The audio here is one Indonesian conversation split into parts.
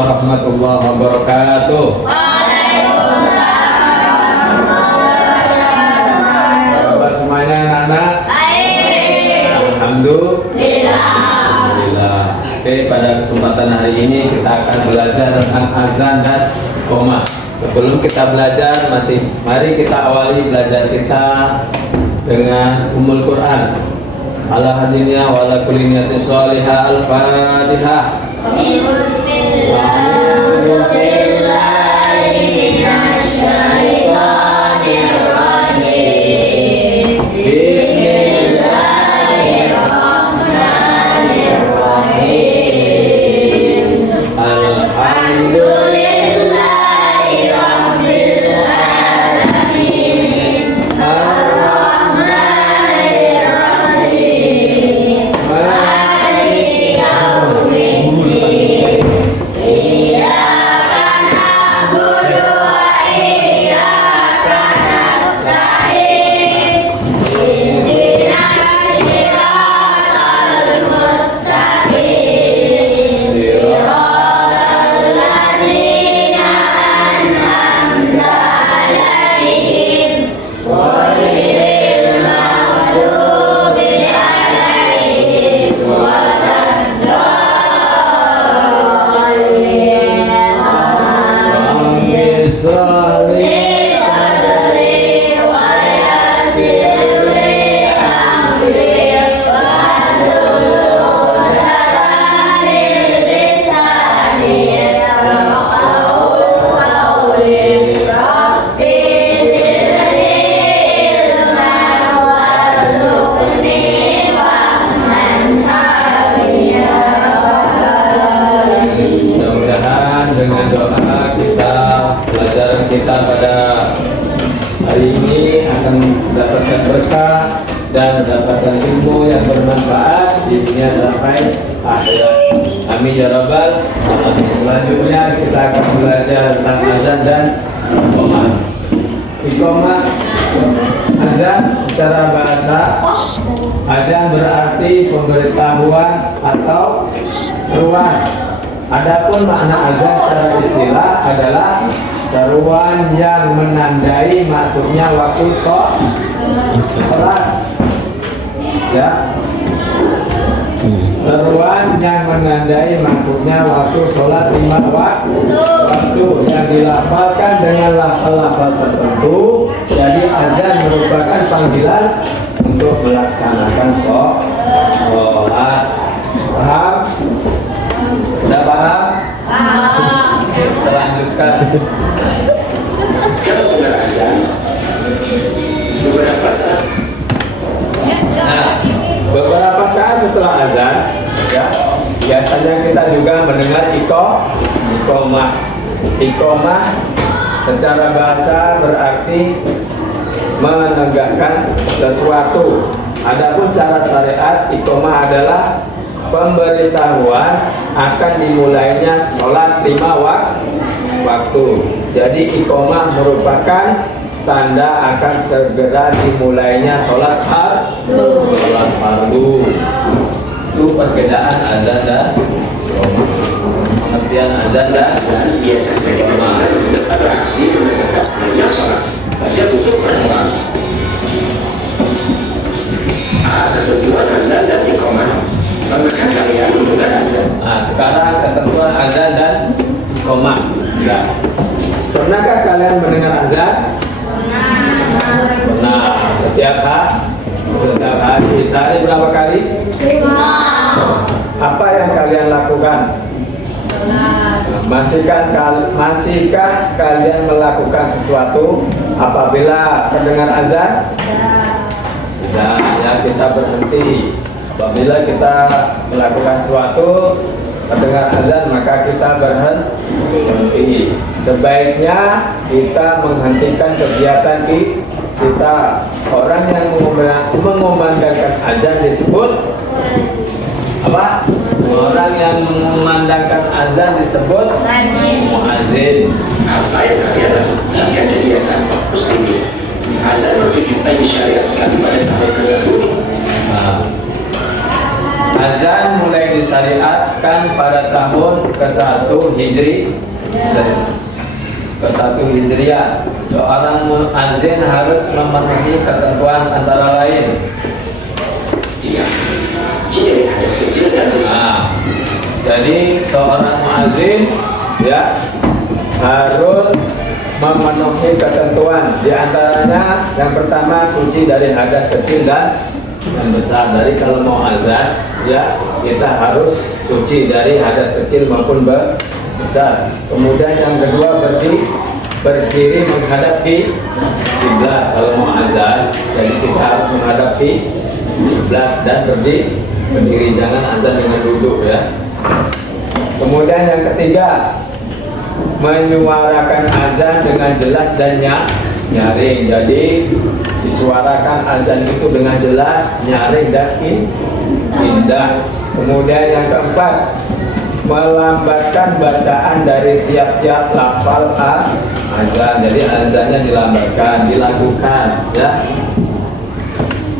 warahmatullahi wabarakatuh. Kabar semuanya anak-anak? Alhamdulillah. Oke, pada kesempatan hari ini kita akan belajar tentang azan dan iqamah. Sebelum kita belajar, mari kita awali belajar kita dengan Ummul Quran. Ala hadiniya wa ala kulli niyatin shalihah. Al-Fatihah. Kita pada hari ini akan mendapatkan berkah dan mendapatkan ilmu yang bermanfaat di dunia sampai akhirat. Amin ya rabbal alamin. Selanjutnya kita akan belajar tentang azan dan iqamah. Iqamah, azan secara bahasa, azan berarti pemberitahuan atau seruan. Adapun makna azan secara istilah adalah seruan yang menandai masuknya waktu sholat, ya. Seruan yang menandai masuknya waktu sholat 5 waktu yang dilafalkan dengan lafal-lafal tertentu. Jadi azan merupakan panggilan untuk melaksanakan sholat. Paham? Sudah paham? Kita lanjutkan. Kalau benar azan, beberapa saat. Nah, beberapa saat setelah azan, ya, biasanya kita juga mendengar iqamah. Iqamah secara bahasa berarti menegakkan sesuatu. Adapun secara syariat, iqamah adalah pemberitahuan akan dimulainya sholat 5 waktu. Jadi iqamah merupakan tanda akan segera dimulainya sholat fardu. Itu perbedaan azan dan iqamah. Pengertian azan dan Biasanya iqamah berarti menegakkannya sholat. Baca butuh pertemuan. Ada tujuan azan dan iqamah. Pernahkah kalian mendengar azan? Nah, sekarang ketentuan azan dan iqamah. Ya. Pernahkah kalian mendengar azan? Pernah. Setiap hari. Sehari berapa kali? 5. Apa yang kalian lakukan? Masihkah kalian melakukan sesuatu apabila terdengar azan? Sudah, ya, kita berhenti. Apabila kita melakukan sesuatu terdengar azan, maka kita berhenti. Sebaiknya kita menghentikan kegiatan kita. Orang yang mengumandangkan azan disebut apa? Orang yang mengumandangkan azan disebut muadzin. Apa yang kalian lakukan kegiatan muslimin? Azan menunjukkan syariat pada tahun ke-10. Azan mulai disyariatkan pada tahun ke-1 Hijri, ke-1 Hijriah. Seorang muadzin harus memenuhi ketentuan antara lain. Nah, jadi seorang muadzin ya harus memenuhi ketentuan. Di antaranya yang pertama suci dari hadas kecil dan besar. Dari kalau mau azan ya kita harus suci dari hadas kecil maupun besar. Kemudian yang kedua berdiri menghadap kiblat kalau mau azan. Jadi kita harus menghadap kiblat dan berdiri, jangan azan dengan duduk ya. Kemudian yang ketiga menyuarakan azan dengan jelas dan nyaring. Jadi disuarakan azan itu dengan jelas, nyaring dan indah. Kemudian yang keempat melambatkan bacaan dari tiap-tiap lafal azan. Jadi azannya dilambatkan, dilakukan ya.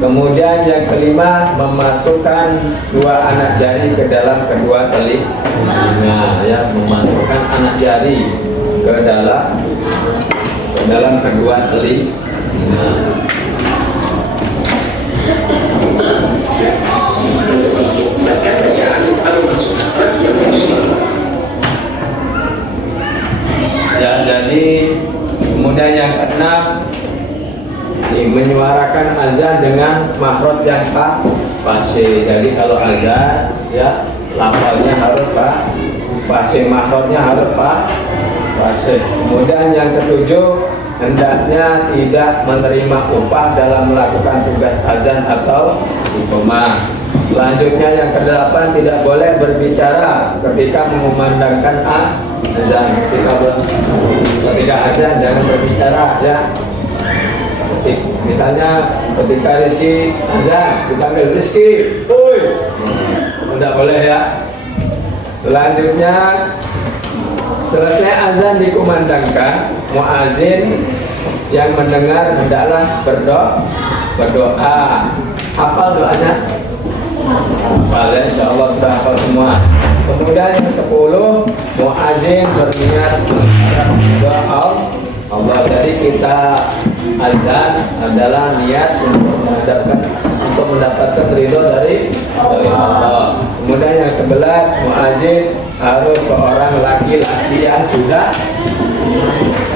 Kemudian yang kelima memasukkan 2 anak jari ke dalam kedua telinga ya, memasukkan anak jari ke dalam kedua telinga. Ya, jadi kemudian yang keenam menyuarakan azan dengan makhraj yang fasih. Jadi kalau azan ya lafalnya harus fasih, makhrajnya harus fasih. Kemudian yang ketujuh hendaknya tidak menerima upah dalam melakukan tugas azan atau iqamah. Selanjutnya yang kedelapan tidak boleh berbicara ketika mengumandangkan azan. Ketika azan jangan berbicara ya. Misalnya ketika Rizki azan dipanggil Rizki, woi, tidak boleh ya. Selanjutnya selesai azan dikumandangkan, muazin yang mendengar hendaklah berdoa. Hafal doanya? Hafal ya, insya Allah sudah hafal semua. Kemudian yang 10 muazin berniat doa Allah. Jadi kita azan adalah niat untuk mendapatkan ridho dari Allah. Kemudian yang 11 muazin harus seorang laki-laki yang sudah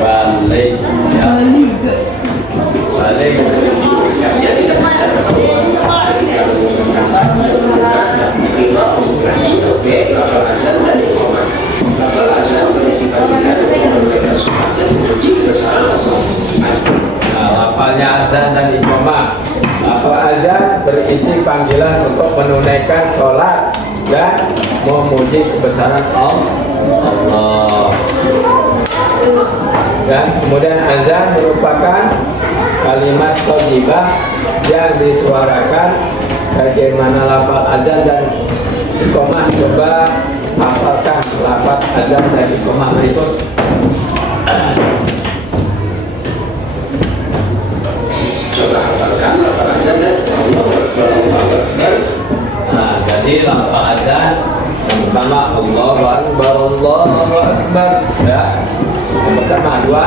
balik ya. Balik. Lafalnya azan dan iqamah. Lafal azan berisi panggilan untuk menunaikan sholat dan memuji kebesaran Allah. Dan kemudian azan merupakan kalimat thayyibah yang disuarakan. Bagaimana lafal azan dan iqamah? Coba hafalkan lafal azan dan iqamah berikut. Coba hafalkan lafal azan dan Allahu Akbar. Nah, jadi lafal azan yang pertama Allahu Akbar, Allahu Akbar ya. Yang pertama dua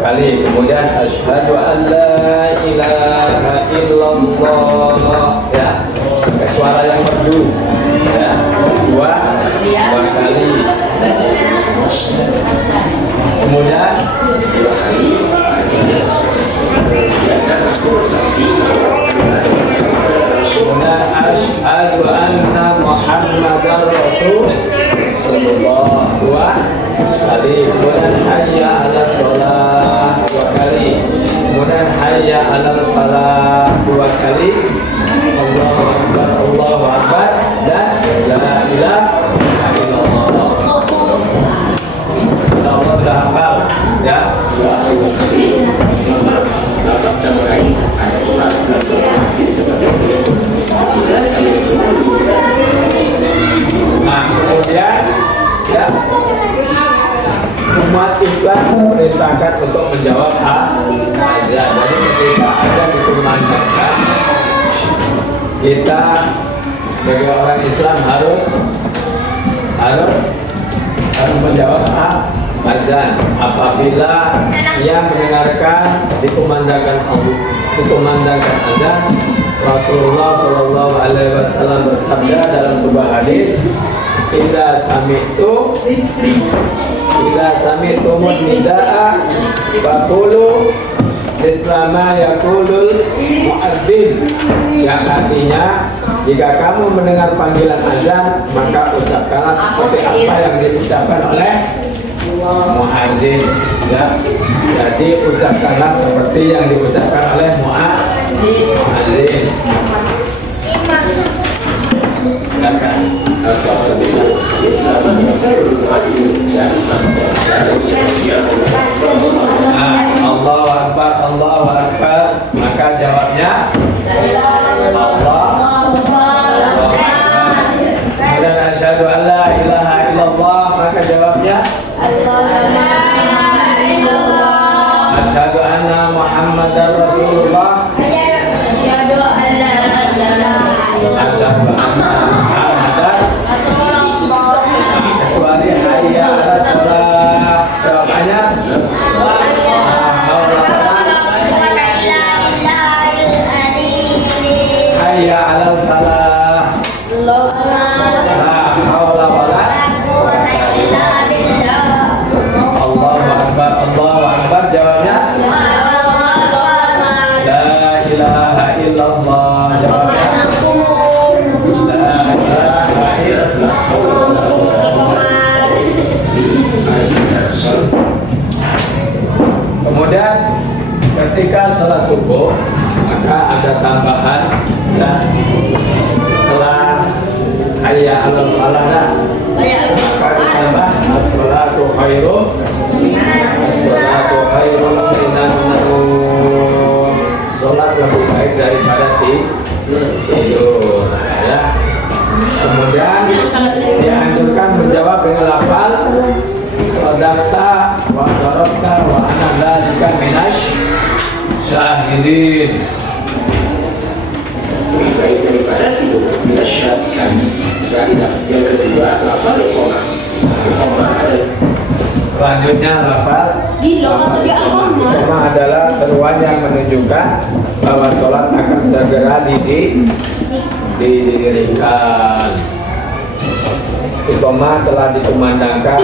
kali. Kemudian asyhadu an la ilaha illallah ya. Pakai suara yang merdu ya. Dua kali. Kemudian 2 kali kemudian asyhadu anna Muhammadar Rasulullah 2 kali. Kemudian hayya 'alas shalah 2 kali. Kemudian hayya 'alal falah 2 kali. Allahu Akbar, Allahu Akbar dan la ilaha illallah. Insyaallah sudah hafal ya. Nah, kemudian ya umat Islam diperintahkan untuk menjawab azan. Jadi ketika azan dikumandangkan, kita sebagai orang Islam harus menjawab azan apabila ia mendengarkan dikumandangkan azan. Rasulullah Shallallahu Alaihi Wasallam bersabda dalam sebuah hadis, "Idza sami'tumud nidaa faqulu Islama yaqulul muadzin," yang artinya jika kamu mendengar panggilan azan maka ucapkanlah seperti apa yang diucapkan oleh muadzin, ya. Jadi ucapkanlah seperti yang diucapkan oleh muadzin. Silakan. Allahu Akbar, Allahu Akbar. Maka jawabnya Allah. Dan asyhadu an la ilaha illallah. Maka jawabnya asyhadu anna Muhammadar Rasulullah. Asyhadu anna Muhammadar kecuali hayya 'alas shalah. Jawabannya hayya 'alal falah. La haula wala Allahu Akbar, Allahu Akbar. Jawabnya la ilaha illallah. Jawabnya la ilaha illallah. Kemudian ketika salat subuh maka ada tambahan, ya, setelah hayya 'alal falah maka ditambah as-salatu khairum minan naum. Salat lebih baik daripada tidur, ya. Kemudian dianjurkan menjawab dengan lafal shadaqta wa darabta wa ana dzalika minasy syahidin. Baik daripada tidur kita syaratkan Zaidah. Yang kedua lafal iqamah. Iqamah adalah Selanjutnya lafal iqamah adalah seruan yang menunjukkan bahwa sholat akan segera didirikan. Iqamah telah dikumandangkan.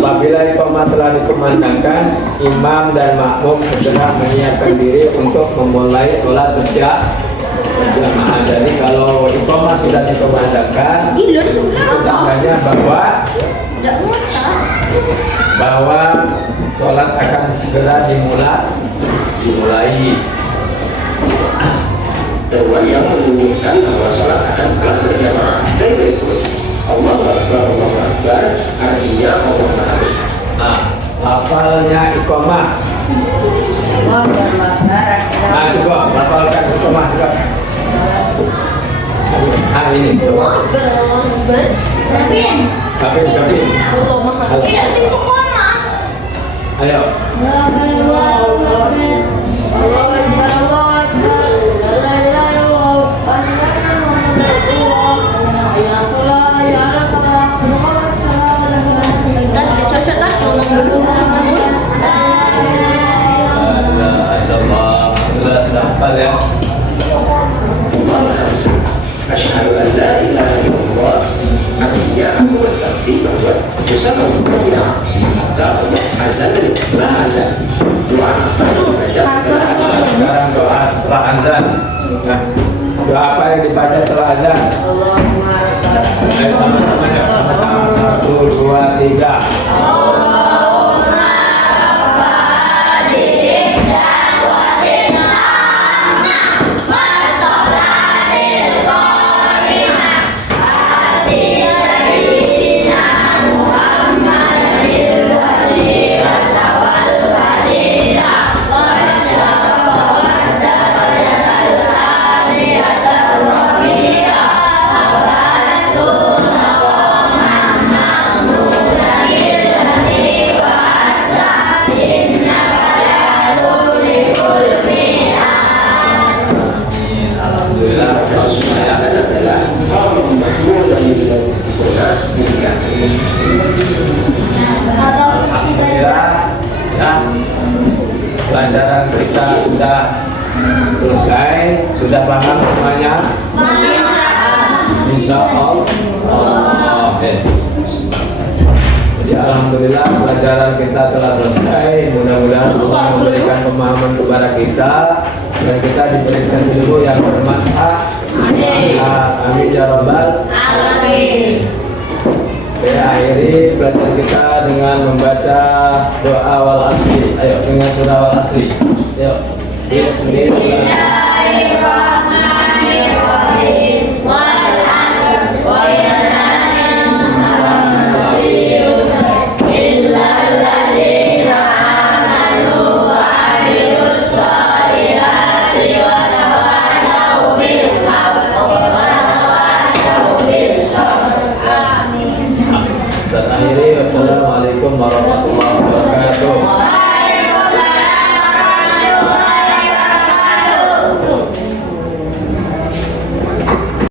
Apabila iqamah telah dikumandangkan, imam dan makmum segera menyiapkan diri untuk memulai sholat berjamaah. Jadi kalau iqamah sudah dikumandangkan, tandanya bahwa sholat akan segera dimulai. dan yang menunjukkan bahwa sholat akan telah berjamaah dari berikut Allahu Akbar, Allahu Akbar, artinya Allah Maha Besar. Nah, hafalnya iqamah. Nah, coba hafalkan iqamah juga. Nah, ini coba. Kapin. Ayo. Sudah hafal ya. Allah Maha Besar. Asyhadu an la ilaha illallah, artinya aku bersaksi bahwa bersama Allah ta'ala azan dan la azan. Doa apa yang dibaca setelah azan? Sekarang doa setelah azan. Nah, doa apa yang dibaca setelah azan? Ayo sama-sama ya, sama-sama. 1, 2, 3. sudah selesai, sudah paham semuanya? Insya Allah. Jadi alhamdulillah pelajaran kita telah selesai. Mudah-mudahan Allah memberikan pemahaman kepada kita dan kita diberikan ilmu yang bermanfaat. Amin ya rabbal alamin. Oke, akhiri belajar kita dengan membaca doa wal asri. Ayo dengan surah wal asri. Yuk. Bismillah.